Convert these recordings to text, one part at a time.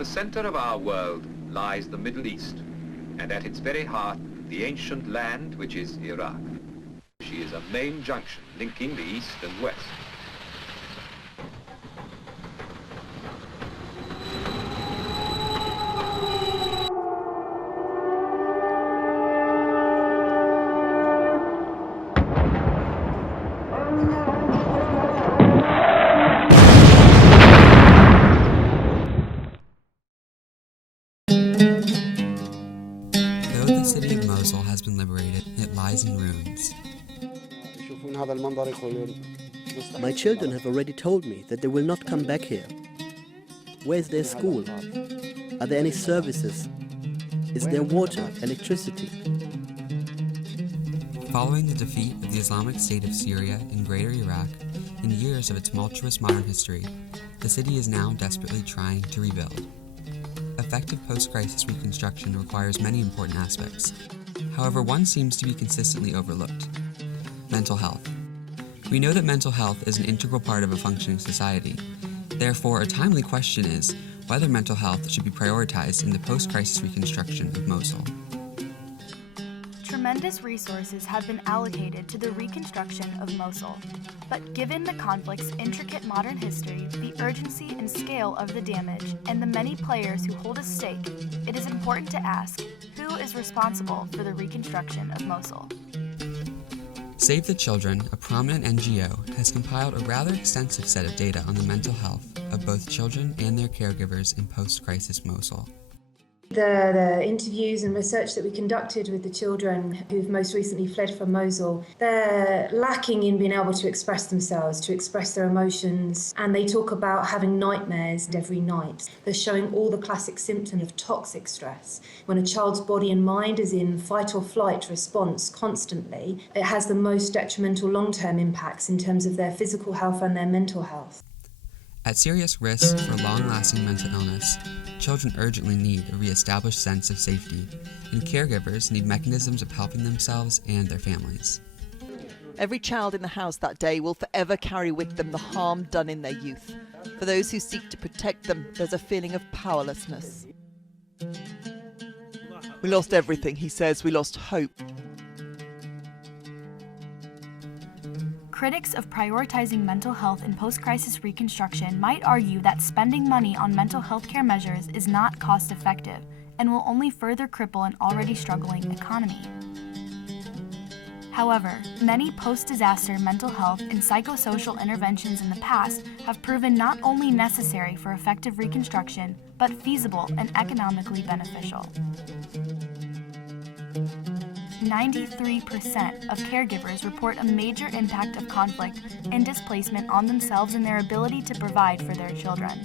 the center of our world lies the Middle East, and at its very heart, the ancient land which is Iraq. She is a main junction linking the East and West. The city of Mosul has been liberated. It lies in ruins. My children have already told me that they will not come back here. Where is their school? Are there any services? Is there water, electricity? Following the defeat of the Islamic State of Syria in Greater Iraq, in years of its tumultuous modern history, the city is now desperately trying to rebuild. Effective post-crisis reconstruction requires many important aspects. However, one seems to be consistently overlooked: mental health. We know that mental health is an integral part of a functioning society. Therefore, a timely question is whether mental health should be prioritized in the post-crisis reconstruction of Mosul. Tremendous resources have been allocated to the reconstruction of Mosul, but given the conflict's intricate modern history, the urgency and scale of the damage, and the many players who hold a stake, it is important to ask, who is responsible for the reconstruction of Mosul? Save the Children, a prominent NGO, has compiled a rather extensive set of data on the mental health of both children and their caregivers in post-crisis Mosul. The interviews and research that we conducted with the children who've most recently fled from Mosul, they're lacking in being able to express themselves, to express their emotions, and they talk about having nightmares every night. They're showing all the classic symptoms of toxic stress. When a child's body and mind is in fight or flight response constantly, it has the most detrimental long-term impacts in terms of their physical health and their mental health. At serious risk for long-lasting mental illness, children urgently need a re-established sense of safety, and caregivers need mechanisms of helping themselves and their families. Every child in the house that day will forever carry with them the harm done in their youth. For those who seek to protect them, there's a feeling of powerlessness. We lost everything, he says. We lost hope. Critics of prioritizing mental health in post-crisis reconstruction might argue that spending money on mental health care measures is not cost-effective and will only further cripple an already struggling economy. However, many post-disaster mental health and psychosocial interventions in the past have proven not only necessary for effective reconstruction, but feasible and economically beneficial. 93% of caregivers report a major impact of conflict and displacement on themselves and their ability to provide for their children.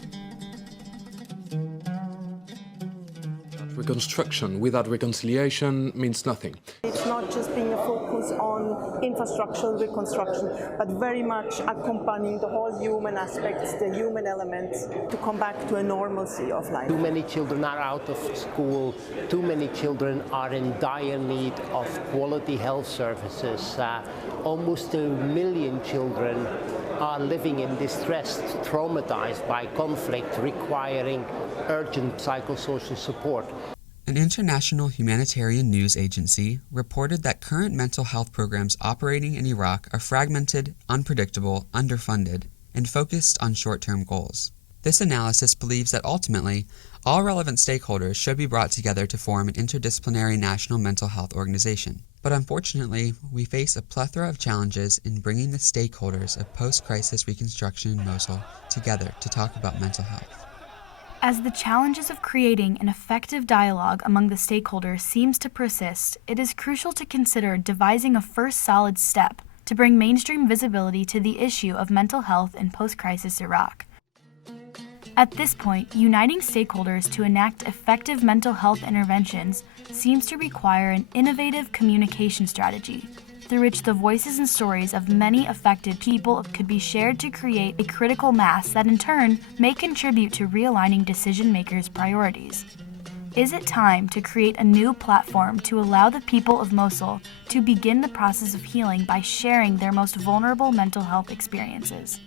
Reconstruction without reconciliation means nothing. It's not just being a focus on infrastructural reconstruction, but very much accompanying the whole human aspects, the human elements, to come back to a normalcy of life. Too many children are out of school. Too many children are in dire need of quality health services. Almost 1 million children are living in distress, traumatized by conflict, requiring urgent psychosocial support. An international humanitarian news agency reported that current mental health programs operating in Iraq are fragmented, unpredictable, underfunded, and focused on short-term goals. This analysis believes that ultimately, all relevant stakeholders should be brought together to form an interdisciplinary national mental health organization. But unfortunately, we face a plethora of challenges in bringing the stakeholders of post-crisis reconstruction in Mosul together to talk about mental health. As the challenges of creating an effective dialogue among the stakeholders seems to persist, it is crucial to consider devising a first solid step to bring mainstream visibility to the issue of mental health in post-crisis Iraq. At this point, uniting stakeholders to enact effective mental health interventions seems to require an innovative communication strategy, through which the voices and stories of many affected people could be shared to create a critical mass that in turn may contribute to realigning decision-makers' priorities. Is it time to create a new platform to allow the people of Mosul to begin the process of healing by sharing their most vulnerable mental health experiences?